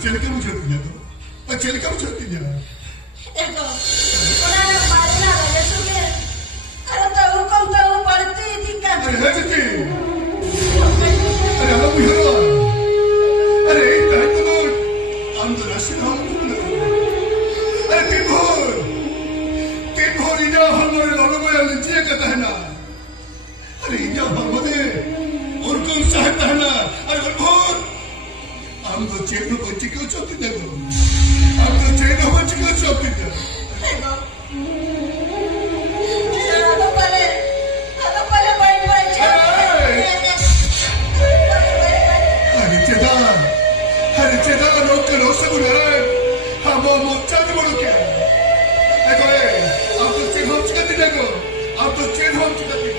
Celaka bujukinya tu. Celaka bujukinya. Ego. Orang mari nak ada sulit. Kalau tahu kau tahu parti tinggal. Ada hati. Ada apa bujuan? Ada itu tu. Anda rasa ham tu. Ada timur. Timur ini हमारे लोगों में लिंचिया कहता है ना. अरे ये हमारे और कौन सा है ना? अरे और हम तो चेनो बच्चे क्यों चौकी दे दो? हम तो चेनो बच्चे क्यों चौकी दे? Ada pada baik-baik je. Hari ceda लोग के लोग से बोले हम वो मोचा नहीं बोलो क्या? देखो ये आप तो चेनो चिकन दे दो. आप तो चेनो चिकन दे.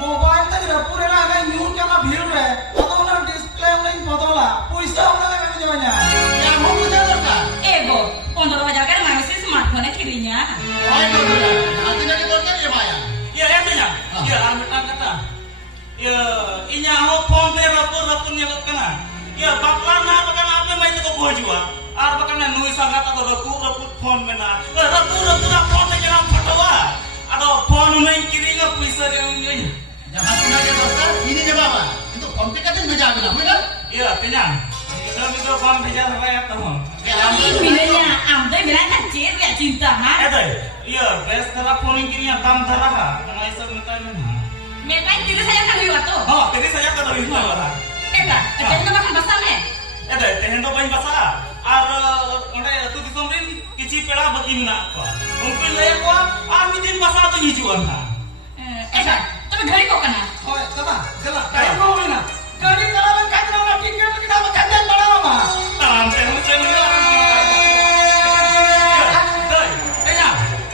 मोबाइल तक पूरे ना भीड़ है तो ना डिस्प्ले नहीं बदल Puisa udah kan namanya. Ya mau punya kan? Ego, 15 bajar kan masih smartphone kirinya. Oh itu benar. Nanti dari korban ya Maya. Ya tanya. Ya kata. Ya inya ho phone te rapor nyelot kana. Ya baklana bakan apa mai te ko bojua. Ar bakan nui sangat atau rapu phone mena. Rapu phone te jangan photowa. Atau phone nai kiringa puisa yang Jangan punya dia dokter. Ini jawab. Itu komplikatin beja bilang, benar? Iya, kenyang. Kalau itu phone beja saya tahu. Ini bilangnya, amdai bilang kecil ya cinta ha. Iya, best kalau phone kiringa tam darah. Karena itu metan. Metan kiri saya kan lihat tuh. Oh, jadi saya kata dari mana? Jadi kita makan besar nih. Tehen to bain basa. Ar onde tu disomrin kici pela bagi mina ko. Mungkin laya ko ar mitin basa to hijuan ha. Tapi gari kok kana? Oh, sama. Jelas. Gari ko mina. Gari kalau kan orang tiket kita makan dan mana mama. Tam teh saya Tanya,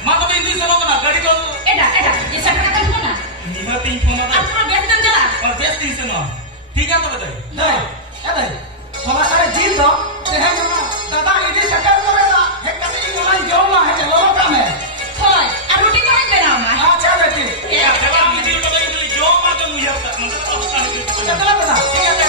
mata binti sama kana gari ko. Ya saya kata mana? Ni mati phone ta. Aku biasa dan jalan. और best दिन सुनो ठीक है तो बताइए नहीं अरे थोड़ा सा जीत दो तेरे ना दादा इधर चक्कर करेगा है कभी इंग्लैंड क्यों ना है चलो काम है Hoy, aku roटी कहाँ बना मा? अच्छा बेटी या जब आप मुझे तो भाई बोले जो बात मुझे मतलब तो सारी चला बता ठीक है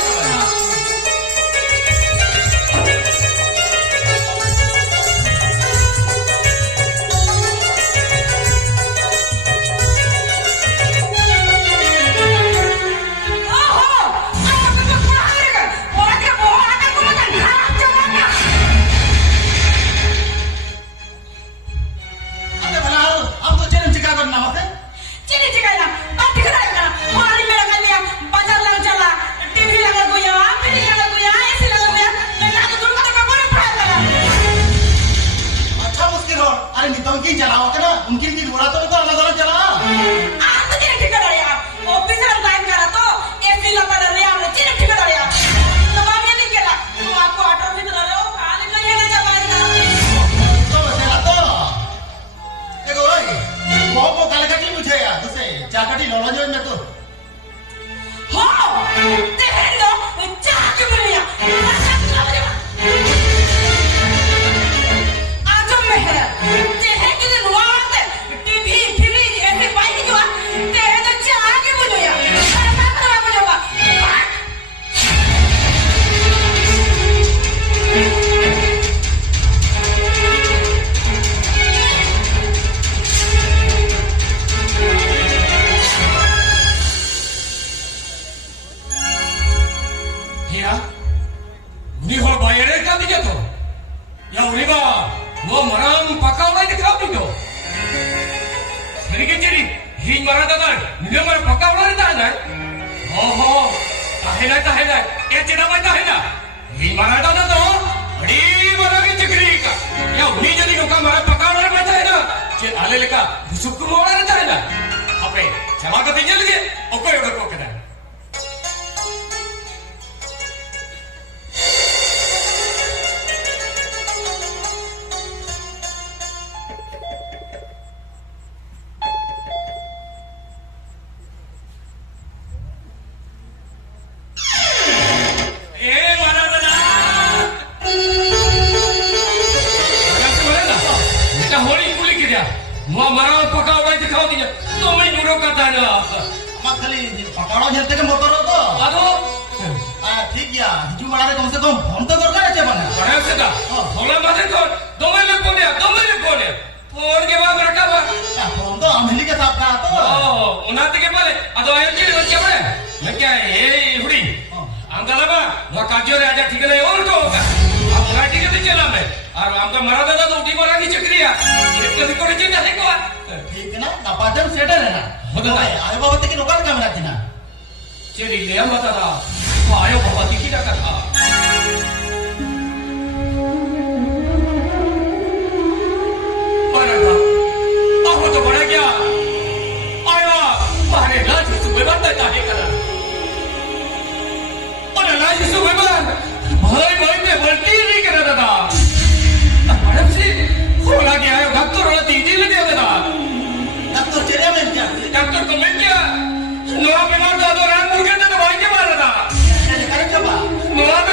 Nueva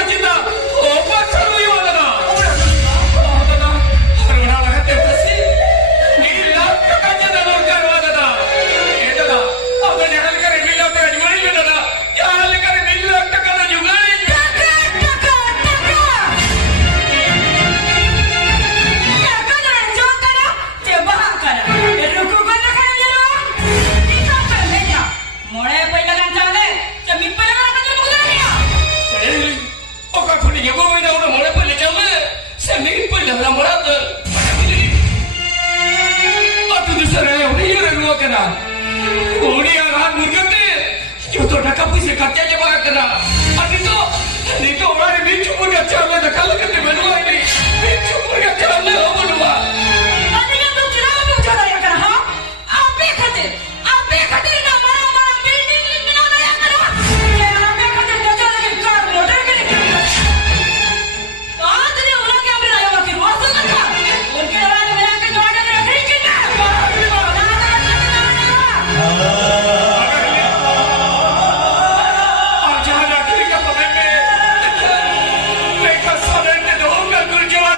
gue main udah mulai pada coba. Saya ingin pada dalam berada. Atau tu saya udah yang dua kena. Uni anak murka tu. Jodoh nak kapus sekat aja bagai kena. Adi tu orang ini cuma